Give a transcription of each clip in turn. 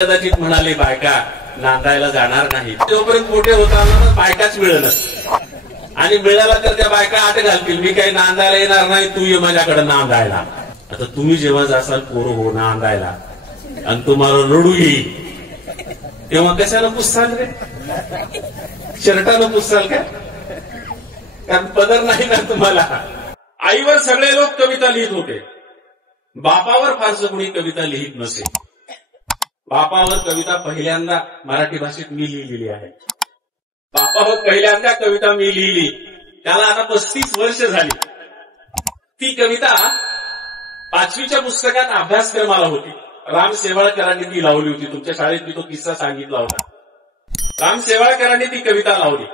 कदाचित म्हणाले बायका नांदायला जाणार नाही, जोपर्यंत मोठे होताना तर बायकाच मिळणार आणि मिळाला तर त्या बायका आठ घालतील, मी काही नांदायला येणार नाही, तू ये माझ्याकडे नांदायला. आता तुम्ही जेव्हा जासाल पोरं हो नांदायला आणि तुम्हाला रडू येईल तेव्हा कशाला पुससाल रे? शर्टानं पुससाल का? कारण पदर नाही ना तुम्हाला. आईवर सगळे लोक कविता लिहित होते, बापावर फारसं कुणी कविता लिहित नसे. बापावर कविता पहिल्यांदा मराठी भाषेत मी लिहिलेली आहे. बापावर पहिल्यांदा कविता मी लिहिली, त्याला आता 35 वर्ष झाली. ती कविता 5वीच्या पुस्तकात अभ्यासक्रमाला होती. राम शेवाळकरांनी ती लावली होती. तुमच्या शाळेत मी तो किस्सा सांगितला होता. राम शेवाळकरांनी ती कविता लावली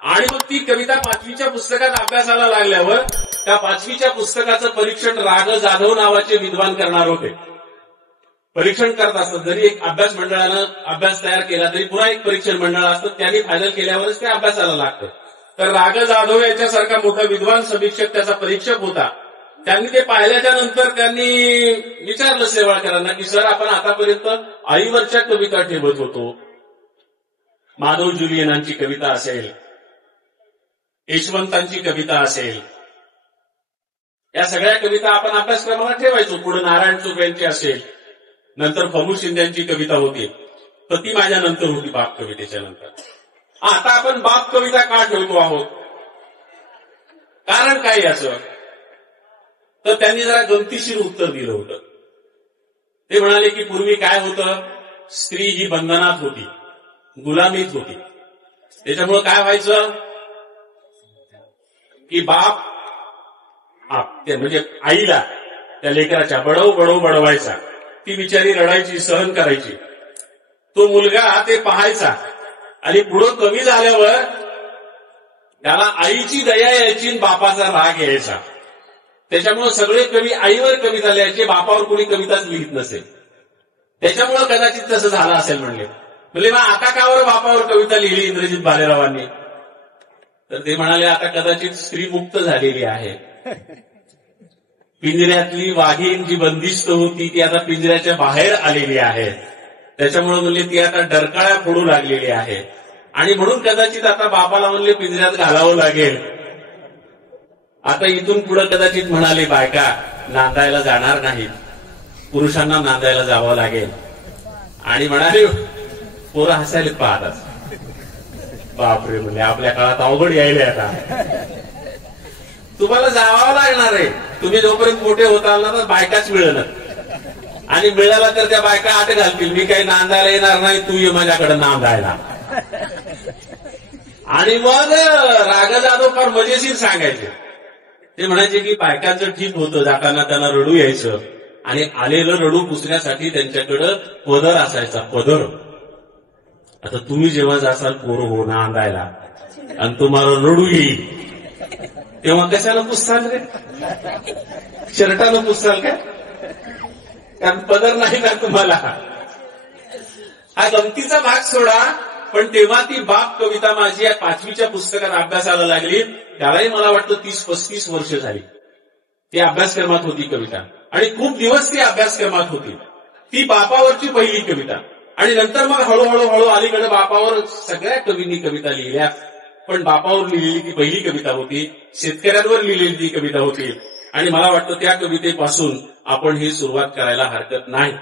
आणि मग ती कविता 5वीच्या पुस्तकात अभ्यासाला लागल्यावर त्या 5वीच्या पुस्तकाचं परीक्षण राग जाधव नावाचे विद्वान करणार होते. परीक्षण करत असतात, जरी एक अभ्यास मंडळानं अभ्यास तयार केला तरी पुन्हा एक परीक्षण मंडळ असतं, त्यांनी फायनल केल्यावरच ते अभ्यासाला लागतं. तर राग जाधव याच्यासारखा मोठा विद्वान समीक्षक त्याचा परीक्षक होता. त्यांनी ते पाहिल्याच्या नंतर त्यांनी विचारलं शेवाळकरांना की सर, आपण आतापर्यंत आईवरच्या कविता ठेवत होतो, माधव जुलियनांची कविता असेल, यशवंतांची कविता असेल, या सगळ्या कविता आपण अभ्यासक्रमाला ठेवायचो. पुढे नारायण चोख यांची असेल, नंतर फगू शिंद्यांची कविता होती, तर ती माझ्या नंतर होती बाप कवितेच्या नंतर. आता आपण बाप कविता का ठेवतो आहोत? कारण काय याचं? तर त्यांनी जरा गमतीशीर उत्तर दिलं होतं. ते म्हणाले की पूर्वी काय होतं, स्त्री ही बंधनात होती, गुलामीत होती. त्याच्यामुळं काय व्हायचं की बाप म्हणजे आईला त्या लेकराच्या बडवायचा, ती बिचारी रडायची, सहन करायची. तो मुलगा ते पाहायचा आणि पुढं कमी झाल्यावर त्याला आईची दया यायची आणि बापाचा राग यायचा. त्याच्यामुळे सगळे कवी आईवर कविता लिहायचे, बापावर कोणी कविताच लिहित नसेल. त्याच्यामुळे कदाचित तसं झालं असेल म्हणले मग आता का बरं बापावर कविता लिहिली इंद्रजित भालेरावांनी? तर ते म्हणाले आता कदाचित स्त्री मुक्त झालेली आहे. पिंजऱ्यातली वाघीण जी बंदिस्त होती ती आता पिंजऱ्याच्या बाहेर आलेली आहे. त्याच्यामुळे म्हणले ती आता डरकाळ्या फोडू लागलेली आहे आणि म्हणून कदाचित आता बापाला म्हणले पिंजऱ्यात घालावं लागेल. आता इथून पुढे कदाचित म्हणाले बायका नांदायला जाणार नाहीत, पुरुषांना नांदायला जावं लागेल. आणि म्हणाले पोरं हसायला पाहतात, बापरे म्हणजे आपल्या काळात अवघड यायला आता. तुम्हाला जावं लागणार आहे. तुम्ही जोपर्यंत मोठे होताल ना तर बायकाच मिळणार आणि मिळाला तर त्या बायका आठ घालतील, मी काही नांदायला येणार नाही, तू ये माझ्याकडे नांदायला. आणि मग राग जाधव फार मजेशीर सांगायचे. ते म्हणायचे की बायकांचं ठीक होतं, जाताना त्यांना रडू यायचं आणि आलेलं रडू पुसण्यासाठी त्यांच्याकडं पदर असायचा, पदर. आता तुम्ही जेव्हा जासाल पोरं हो नांदायला आणि तुम्हाला रडू येईल तेव्हा कशाला पुससाल रे? शर्टानं पुससाल का? कारण पदर नाही ना तुम्हाला. हा गमतीचा भाग सोडा, पण तेव्हा ती बाप कविता माझी या 5वीच्या पुस्तकात अभ्यासाला लागली. त्यालाही मला वाटतं 30-35 वर्ष झाली. ती अभ्यासक्रमात होती कविता आणि खूप दिवस ती अभ्यासक्रमात होती. ती बापावरची पहिली कविता आणि नंतर मग हळूहळू अलीकडे बापावर सगळ्या कवींनी कविता लिहिल्या, पण बापावर लिहिलेली ती पहिली कविता होती. शेतकऱ्यांवर लिहिलेली ती कविता होती आणि मला वाटतं त्या कवितेपासून आपण ही सुरुवात करायला हरकत नाही.